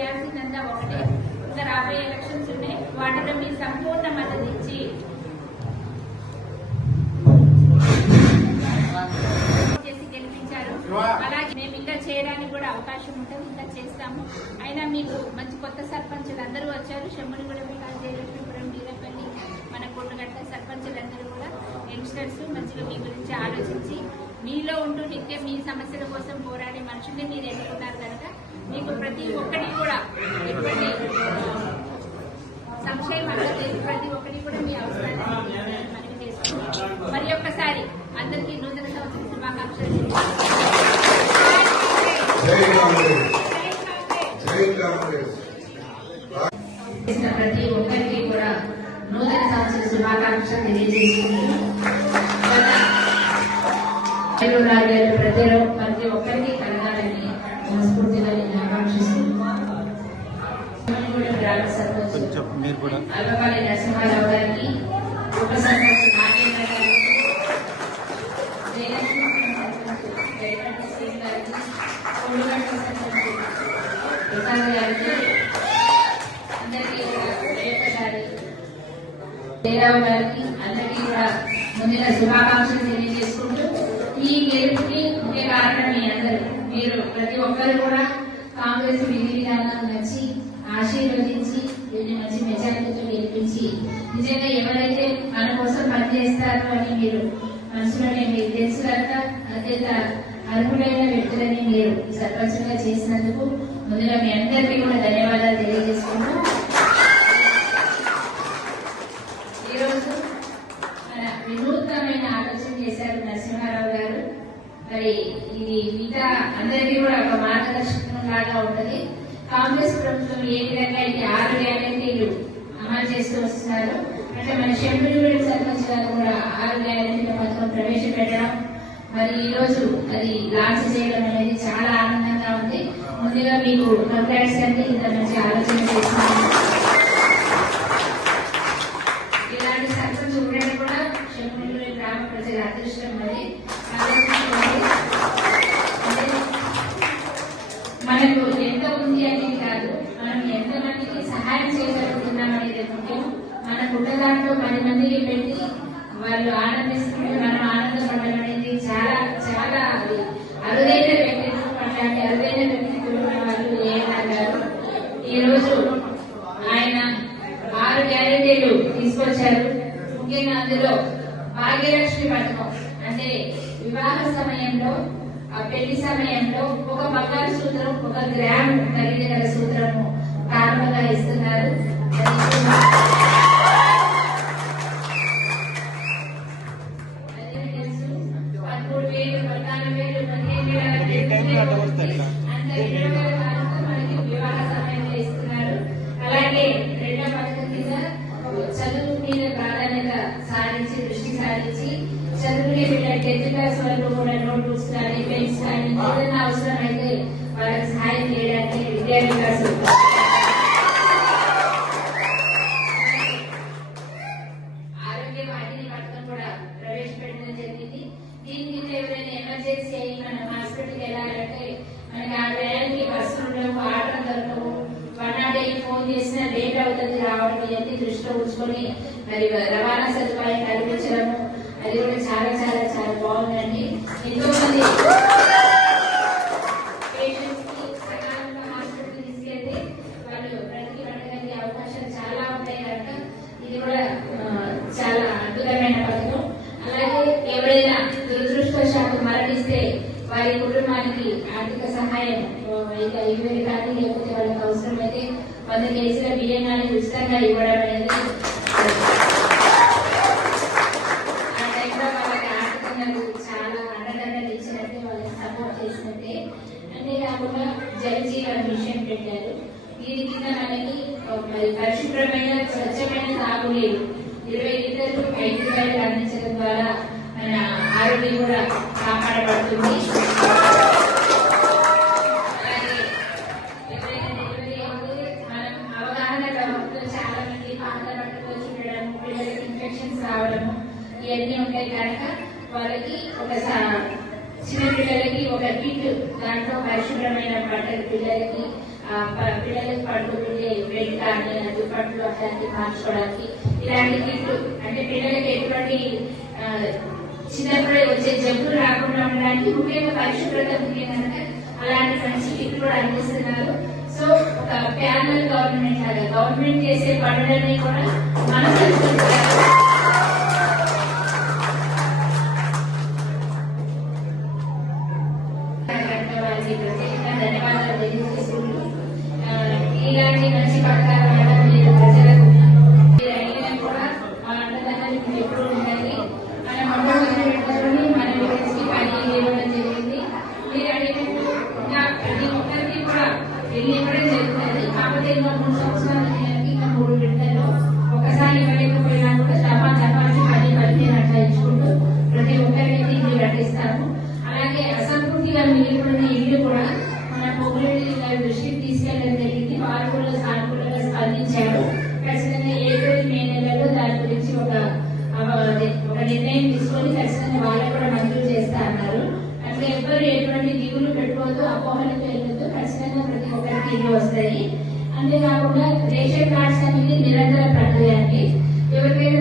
చేయాల్సిందంతా ఒకటే. ఇంకా రాబోయే ఎలక్షన్స్ ఉన్నాయి, వాటిలో మీ సంపూర్ణ మద్దతు ఇచ్చి గెలిపించారు. అలాగే మేము ఇంకా చేయడానికి కూడా అవకాశం ఉంటుంది, ఇంకా చేస్తాము. అయినా మీకు మంచి కొత్త సర్పంచులు అందరూ వచ్చారు. షమ్మునిగూడెం, జయలక్ష్మీపురం, వీరపల్లి, మన కొండగట్ట సర్పంచులందరూ కూడా యంగ్స్టర్స్ మంచిగా మీ గురించి ఆలోచించి మీలో ఉంటూ నిత్యం మీ సమస్యల కోసం పోరాడే మనుషుల్ని మీరు ఎన్నుకున్నారు కనుక మీకు ప్రతి ఒక్కటి కూడా ఎటువంటి సంక్షేమంగా ప్రతి ఒక్కటి కూడా మీ అవసరాన్ని మనకి చేస్తుంది. మరి ఒక్కసారి అందరికీ నూతన సంవత్సర శుభాకాంక్షలు. ప్రతి ఒక్కరికి కూడా నూతన సంవత్సర శుభాకాంక్షలు తెలియజేసుకుంటూ ప్రతి ఒక్కరికి కలగాలని మనస్ఫూర్తిగా నేను ఆకాంక్షిస్తున్నాను. గ్రామ సర్పంచ్ అల్వపల్లి నరసింహారావు గారికి, ఉప సర్పంచ్ నాగేంద్ర గారికి, జయలక్ష్మి శ్రీ గారికి, కొండగట్ట సర్పంచ్ ప్రసాద్ గారికి, అందరికీ కూడా జయరావు గారికి అందరికీ కూడా ముందుగా శుభాకాంక్షలు తెలియజేసుకుంటూ ఈ గెలుపుకి ముఖ్య కారణం మీ అందరూ. మీరు ప్రతి ఒక్కరు కూడా కాంగ్రెస్ విధి విధానాలు నచ్చి ఆశీర్వదించి వీళ్ళని మంచి మెజారిటీతో గెలిపించి నిజంగా ఎవరైతే మన కోసం పనిచేస్తారో అని మీరు మనసులోనే మీకు తెలుసు కనుక అత్యంత అర్హులైన వ్యక్తులని మీరు సర్పంచ్గా చేసినందుకు ముందుగా మీ అందరికీ కూడా ధన్యవాదాలు తెలియజేసుకుంటూ ఈరోజు మన వినూత్నమైన ఆలోచన చేశారు నరసింహారావు గారు. మరి ఇది మిగతా అందరికీ కూడా ఒక మార్గదర్శకం లాగా ఉంటుంది. కాంగ్రెస్ ప్రభుత్వం ఏ విధంగా అయితే 6 గ్యారెంటీలు అమలు చేస్తూ వస్తున్నారు, అంటే మన షమ్మునిగూడెం సర్పంచ్ గారు కూడా 6 గ్యారెంటీల పథకం ప్రవేశపెట్టడం, మరి ఈ రోజు అది లాంచ్ చేయడం అనేది చాలా ఆనందంగా ఉంది. ముందుగా మీకు కంగ్రాట్స్ అండి, ఇంత మంచి ఆలోచన చేస్తున్నారు. ఇలాంటి సర్పంచ్ ఉండడం కూడా షమ్మునిగూడెం గ్రామ ప్రజల అదృష్టం. మరి మనకు ఎంత ఉంది అనేది కాదు, మనం ఎంతమందికి సహాయం చేయగలుగుతున్నాం అనేది ముఖ్యం. మనకున్న దాంట్లో 10 మందికి పెట్టి వాళ్ళు ఆనందిస్తుంటే మనం ఆనందపడడం అనేది చాలా చాలా అరుదైన వ్యక్తిత్వం. అట్లాంటి అరుదైన వ్యక్తిత్వం వాళ్ళు ఏమన్నారు. ఈ రోజు ఆయన 6 గ్యారెంటీలు తీసుకొచ్చారు. ముఖ్యంగా అందులో భాగ్యలక్ష్మి పథకం అంటే వివాహ సమయంలో, ఆ పెళ్లి సమయంలో ఒక బంగారు సూత్రం, 1 గ్రామ్ ఖరీదు గల సూత్రము కారణంగా ఇస్తున్నారు. 13,000, 14,000, 15,000 మనకి వివాహ సమయంలో ఇస్తున్నారు. అలాగే రెండో పథకం కింద చదువు మీద ప్రాధాన్యత సాధించి దృష్టి సాధించి చదువుకునే పిల్లలకి 10th క్లాస్ వరకు కూడా నోట్బుక్స్ కానీ పెన్స్ కానీ ఏదైనా అవసరం అయితే వాళ్ళకి సహాయం చేయడానికి విద్యా వికాస్ ఆరోగ్య వాహిని పథకం కూడా ప్రవేశపెట్టడం జరిగింది. దీని కింద ఎవరైనా ఎమర్జెన్సీ అయ్యి మనం హాస్పిటల్కి వెళ్ళాలంటే మనకి ఆ టైంకి బస్సులు ఉండవు, ఆటలు దొరకవు, 108 ఫోన్ చేసినా లేట్ అవుతుంది రావడం. ఇవన్నీ దృష్టిలో ఉంచుకొని మరి రవాణా సదుపాయం కల్పించడము అది కూడా చాలా చాలా చాలా బాగుందండి. ఎంతో మంది పేషెంట్స్ కి సకాలంలో హాస్పిటల్ తీసుకెళ్తే వాళ్ళు బ్రతికి అవకాశాలు చాలా ఉంటాయి కనుక ఇది కూడా చాలా అద్భుతమైన పథకం. అలాగే ఎవరైనా దురదృష్టవశాత్తు మరణిస్తే వారి కుటుంబానికి ఆర్థిక సహాయం 5,000 కానీ లేకపోతే వాళ్ళకి అవసరమైతే 100 కేజీల బియ్యం కానీ ఉచితంగా ఇవ్వడం అనేది చాలా అండదండలు ఇచ్చినట్టే, వాళ్ళకి సపోర్ట్ చేసినట్టే. అంతేకాకుండా జలజీవన్ మిషన్ పెట్టారు. దీని కింద మనకి మరి పరిశుభ్రమైన స్వచ్ఛమైన తాగునీరు 20 లీటర్లు 5 రూపాయలు అందించడం ద్వారా మన ఆరోగ్యం కూడా కాపాడబడుతుంది. అలాగే ఎవరైనా డెలివరీ అయితే మనం అవగాహనగా చాలా మంది పాత బట్టలు చుట్టడం, పిల్లలకి ఇన్ఫెక్షన్స్ రావడము ఇవన్నీ ఉంటాయి కనుక వాళ్ళకి ఒక చిన్న పిల్లలకి ఒక కిట్, దాంట్లో పరిశుభ్రమైన బట్టలు పిల్లలకి పిల్లలకి పడుకుంటే బెడ్ కానీ దుప్పట్లు అట్లాంటివి మార్చుకోవడానికి ఇలాంటి కిట్లు అంటే పిల్లలకి ఎటువంటి చిన్నప్పుడే వచ్చే జబ్బులు రాకుండా ఉండడానికి ముఖ్యంగా పరిశుభ్రత ముఖ్యంగా అలాంటి మంచి కిట్ కూడా అందిస్తున్నారు. సో ఒక ప్యానల్ గవర్నమెంట్ లాగా గవర్నమెంట్ చేసే పనులన్నీ కూడా మన వారికి ప్రత్యేకంగా ధన్యవాదాలు తెలియజేసుకుంటూ ఇలాంటి మంచి పథకాలు మీరు ప్రజలకు అయినా కూడా మా అండదండలు ఎప్పుడు ఉండాలి. మన మండలి మన గురించి పని ఇవ్వడం జరిగింది. మీరు అడిగినట్టు ప్రతి ఒక్కరికి కూడా వెళ్ళి ఇవ్వడం జరుగుతుంది. కాకపోతే ఇంకా 3 సంవత్సరాలు ఇంకా 3 విడతల్లో ఒకసారి ఇవ్వలేకపోయినా కూడా జపాన్ని 10 అట్లా ఇచ్చుకుంటూ ప్రతి ఒక్కరికి ఇల్లు కట్టిస్తాము. అలాగే అసంపూర్తిగా మిగిలిపోయిన ఇల్లు కూడా మన పొగులేటి గారి దృష్టికి తీసుకెళ్ళడం జరిగింది. వారు కూడా సానుకూలంగా స్పందించారు. ఖచ్చితంగా ఏప్రిల్ మే నెలలో దాని గురించి ఒక నిర్ణయం తీసుకొని ఖచ్చితంగా వాళ్ళు కూడా మంజూరు చేస్తా అన్నారు. అట్లా ఎవ్వరు ఎటువంటి దిగులు పెట్టుకోవద్దు, అపోహలకు వెళ్ళొద్దు. ఖచ్చితంగా ప్రతి ఒక్కరికి ఇల్లు వస్తాయి. అంతేకాకుండా రేషన్ కార్డ్స్ అనేది నిరంతర ప్రక్రియ అండి. ఎవరికైనా